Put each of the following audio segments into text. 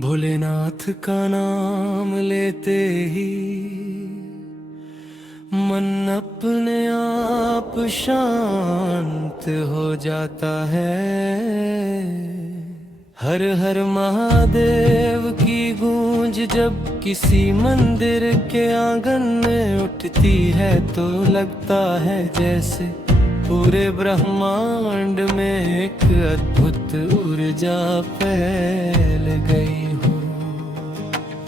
भोलेनाथ का नाम लेते ही मन अपने आप शांत हो जाता है। हर हर महादेव की गूंज जब किसी मंदिर के आंगन में उठती है तो लगता है जैसे पूरे ब्रह्मांड में एक अद्भुत ऊर्जा फैल गई हो।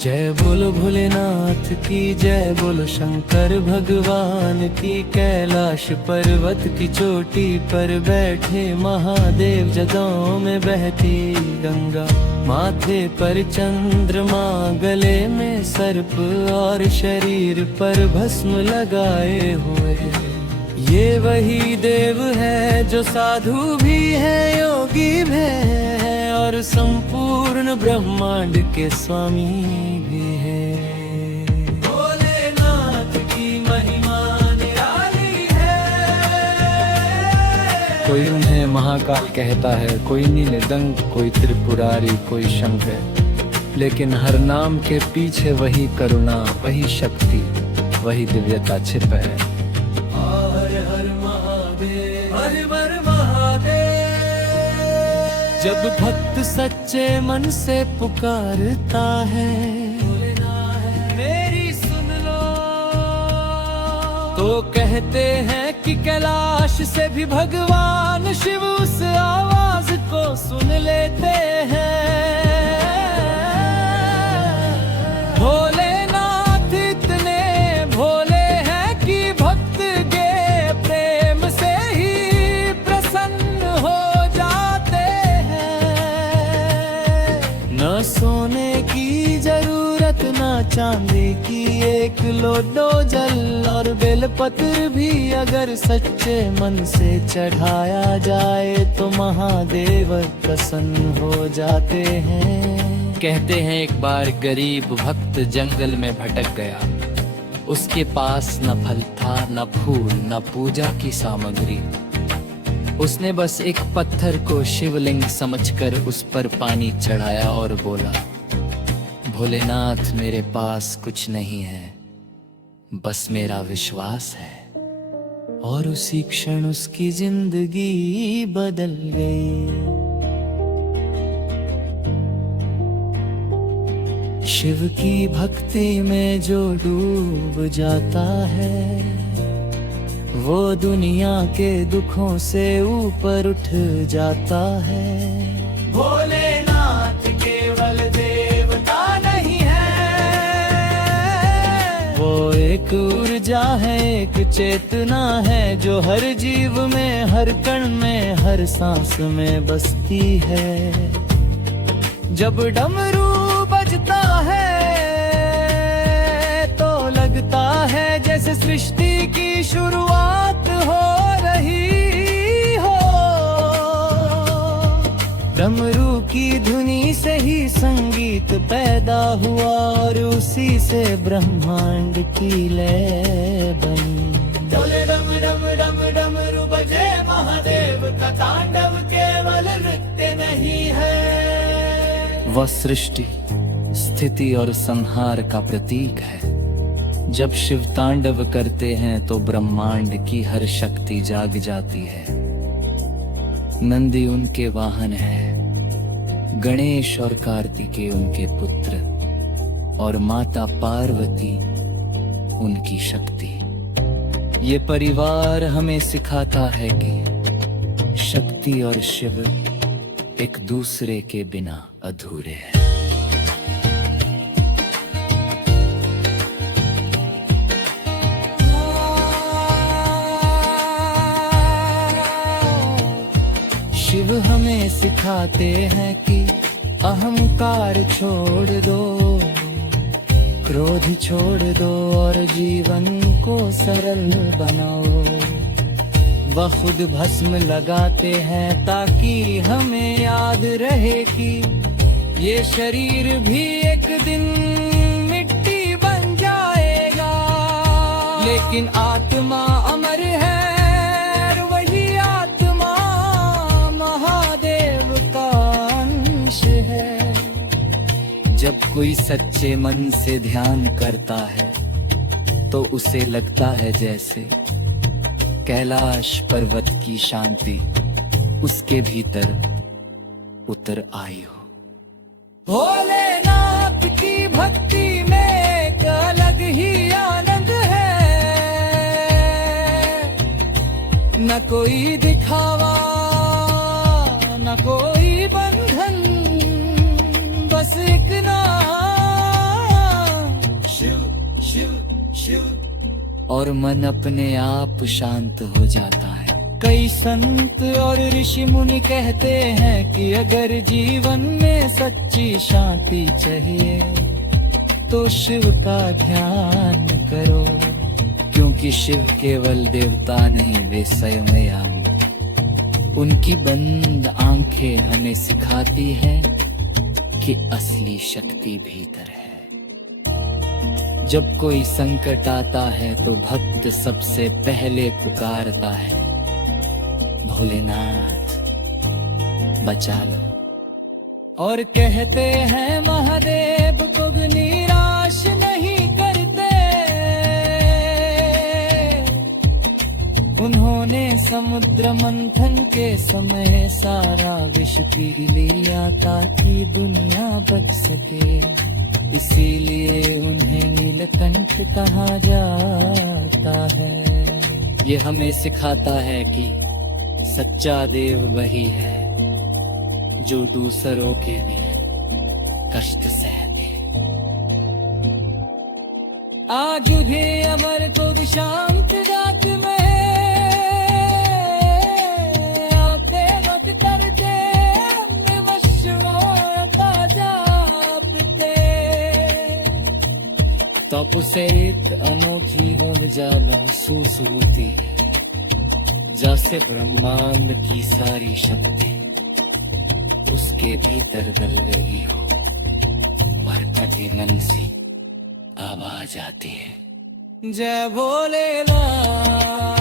जय बोलो भोलेनाथ की, जय बोलो शंकर भगवान की। कैलाश पर्वत की चोटी पर बैठे महादेव, जगहों में बहती गंगा, माथे पर चंद्रमा, गले में सर्प और शरीर पर भस्म लगाए हुए। ये वही देव है जो साधु भी है, योगी भी है और संपूर्ण ब्रह्मांड के स्वामी भी है। भोलेनाथ की महिमा निराली है। कोई उन्हें महाकाल कहता है, कोई नीलदंड, कोई त्रिपुरारी, कोई शंकर, लेकिन हर नाम के पीछे वही करुणा, वही शक्ति, वही दिव्यता छिप है। जब भक्त सच्चे मन से पुकारता है, मेरी सुन लो, तो कहते हैं कि कैलाश से भी भगवान शिव उस आवाज को सुन लेते हैं। भोलेनाथ इतने भोले हैं कि भक्त के प्रेम से ही प्रसन्न हो जाते हैं। न सोने की जरूरत, न चांदी की एक लोटो जल, और बेलपत्र भी अगर सच्चे मन से चढ़ाया जाए तो महादेव प्रसन्न हो जाते हैं। कहते हैं एक बार गरीब भक्त जंगल में भटक गया। उसके पास न फल था, न फूल, न पूजा की सामग्री। उसने बस एक पत्थर को शिवलिंग समझकर उस पर पानी चढ़ाया और बोला, भोलेनाथ मेरे पास कुछ नहीं है, बस मेरा विश्वास है। और उसी क्षण उसकी जिंदगी बदल गई। शिव की भक्ति में जो डूब जाता है, वो दुनिया के दुखों से ऊपर उठ जाता है। भोलेनाथ केवल देवता नहीं है, वो एक ऊर्जा है, एक चेतना है जो हर जीव में, हर कण में, हर सांस में बसती है। जब डमरू बजता है तो लगता है जैसे सृष्टि की शुरुआत हो रही हो। डमरू की धुनी से ही संगीत पैदा हुआ और उसी से ब्रह्मांड की लय बनी। डोले डम डम डम डमरू बजे, महादेव का तांडव केवल नृत्य नहीं है। वह सृष्टि, स्थिति और संहार का प्रतीक है। जब शिव तांडव करते हैं तो ब्रह्मांड की हर शक्ति जाग जाती है। नंदी उनके वाहन है, गणेश और कार्तिकेय उनके पुत्र, और माता पार्वती उनकी शक्ति। ये परिवार हमें सिखाता है कि शक्ति और शिव एक दूसरे के बिना अधूरे हैं। शिव हमें सिखाते हैं कि अहंकार छोड़ दो, क्रोध छोड़ दो और जीवन को सरल बनाओ। वह खुद भस्म लगाते हैं ताकि हमें याद रहे कि ये शरीर भी एक दिन मिट्टी बन जाएगा, लेकिन आत्मा अमर है। वही आत्मा महादेव का अंश है। जब कोई सच्चे मन से ध्यान करता है तो उसे लगता है जैसे कैलाश पर्वत की शांति उसके भीतर उतर आई हो। भोलेनाथ की भक्ति में एक अलग ही आनंद है, न कोई दिखावा न कोई बंधन, बस एक नाम शिव शिव शिव, और मन अपने आप शांत हो जाता है। कई संत और ऋषि मुनि कहते हैं कि अगर जीवन में सच्ची शांति चाहिए तो शिव का ध्यान करो, क्योंकि शिव केवल देवता नहीं, वे स्वयं आनंद। उनकी बंद आंखें हमें सिखाती हैं कि असली शक्ति भीतर है। जब कोई संकट आता है तो भक्त सबसे पहले पुकारता है, भोलेनाथ बचा लो। और कहते हैं महादेव को निराश नहीं करते, उन्होंने समुद्र मंथन के समय सारा विष पी लिया ताकि दुनिया बच सके, इसीलिए उन्हें नीलकंठ कहा जाता है। ये हमें सिखाता है कि सच्चा देव वही है जो दूसरों के लिए कष्ट सहते। आज भी अमर को विशांत रात में आते वक्त तरते तब उसे एक अनोखी ऊर्जा महसूस होती है, जैसे ब्रह्मांड की सारी शक्ति उसके भीतर दल गई हो, पर कभी मन से आवाज आती है, जय भोलेनाथ।